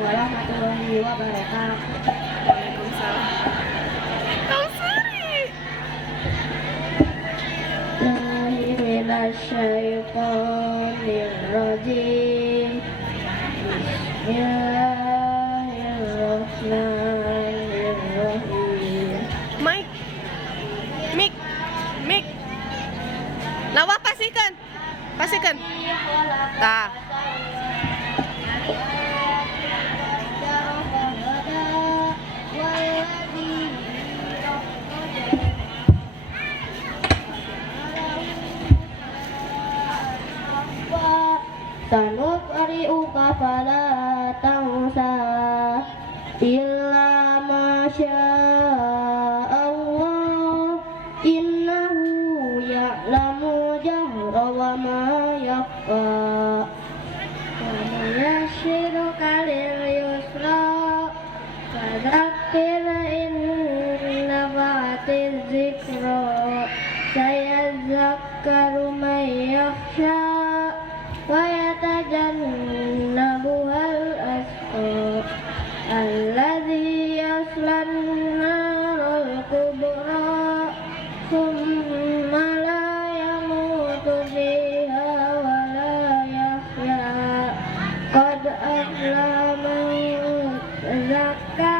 warahmatullahi wabarakatuh. Waalaikumsalam. Kau sendiri. Minasyaitonirrajim. Bismillahirrahmanirrahim. Mike. Mik. Mik. Lawa pasikan. Pasikan. Tah. Sanuqri'uka fala tansa illa ma Allah innahu ya'lamu jahra wa ma yakhfa wa nuyassiruka lil yusra fadzakkir in nafa'atiz zikra sayadzakkaru man yakhsha wa yatajannabuhal asqa alladzi yaslan naral kubra thumma la yamutu fiha wa la yahya qad aflaha man zakka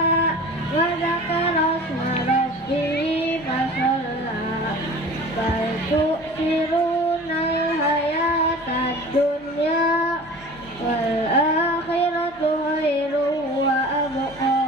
wa dzakara isma rabbih fasalla bal tu'thirunal hayatad dunya wal akhiratu khairun wa abqa